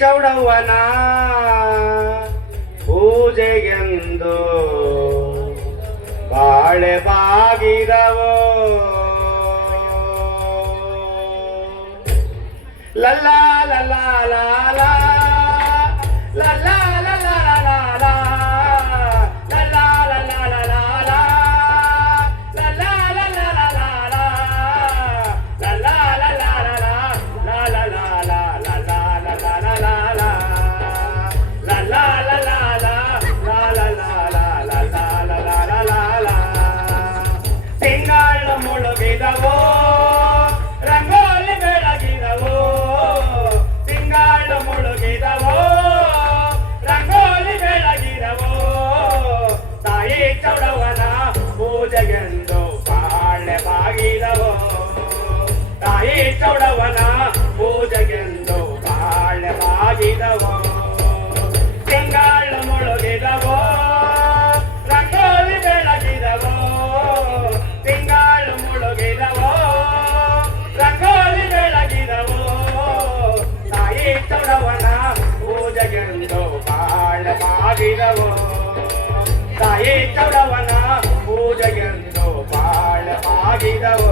ಚೌಡವ್ವನ ಪೂಜೆಗೆಂದು ಬಾಳೆ ಬಾಗಿರವು ಲಲ್ಲಾ ಲಲ್ಲಾ ತಾಯಿ ತವನ ಪೂಜೆಯನ್ನು ಬಹಳ ಆಗಿದವನು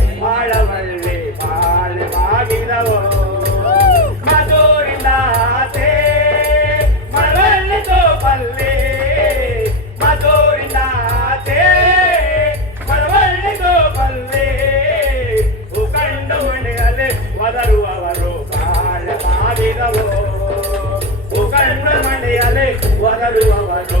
everyone like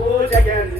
Pooja Gandhi.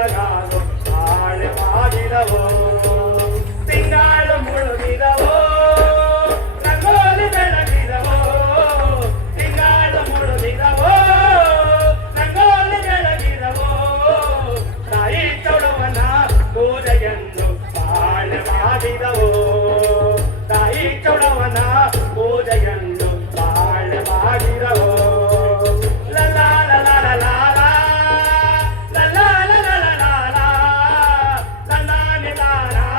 Yeah.